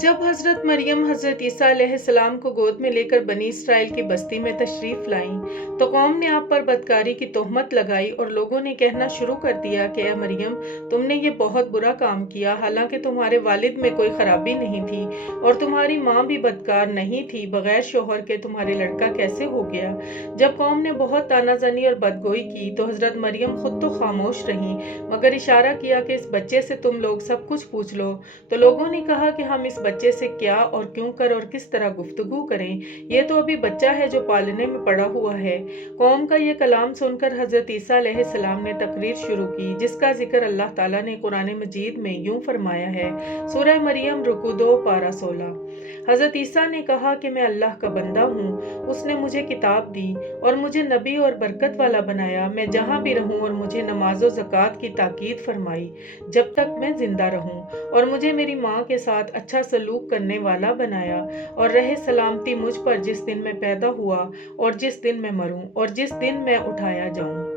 जब हज़रत मरियम हज़रत ईसा अलैहिस्सलाम को गोद में लेकर बनी इसराइल की बस्ती में तशरीफ़ लाईं, तो कौम ने आप पर बदकारी की तोहमत लगाई और लोगों ने कहना शुरू कर दिया कि ए मरियम, तुमने ये बहुत बुरा काम किया। हालांकि तुम्हारे वालिद में कोई खराबी नहीं थी और तुम्हारी माँ भी बदकार नहीं थी। बगैर शोहर के तुम्हारे लड़का कैसे हो गया? जब कौम ने बहुत तानाज़नी और बदगोई की तो हज़रत मरियम खुद तो खामोश रहीं, मगर इशारा किया कि इस बच्चे से तुम लोग सब कुछ पूछ लो। तो लोगों ने कहा कि हम इस बच्चे से क्या और क्यों कर और किस तरह गुफ्तगू करें, ये तो अभी बच्चा है जो पालने में पड़ा हुआ है। कौम का ये कलाम सुनकर हज़रत ईसा अलैहिस्सलाम ने तकरीर शुरू की, जिसका जिक्र अल्लाह ताला ने कुरान मजीद में यूं फरमाया है। सूरह मरियम रुकू 2 पारा 16। हज़रत ईसा ने कहा कि मैं अल्लाह का बंदा हूँ। उसने मुझे किताब दी और मुझे नबी और बरकत वाला बनाया। मैं जहाँ भी रहूँ और मुझे नमाज और ज़कात की ताकीद फरमाई जब तक मैं जिंदा रहूँ, और मुझे मेरी माँ के साथ अच्छा सलूक करने वाला बनाया, और रहे सलामती मुझ पर जिस दिन मैं पैदा हुआ और जिस दिन मैं मरूं और जिस दिन मैं उठाया जाऊं।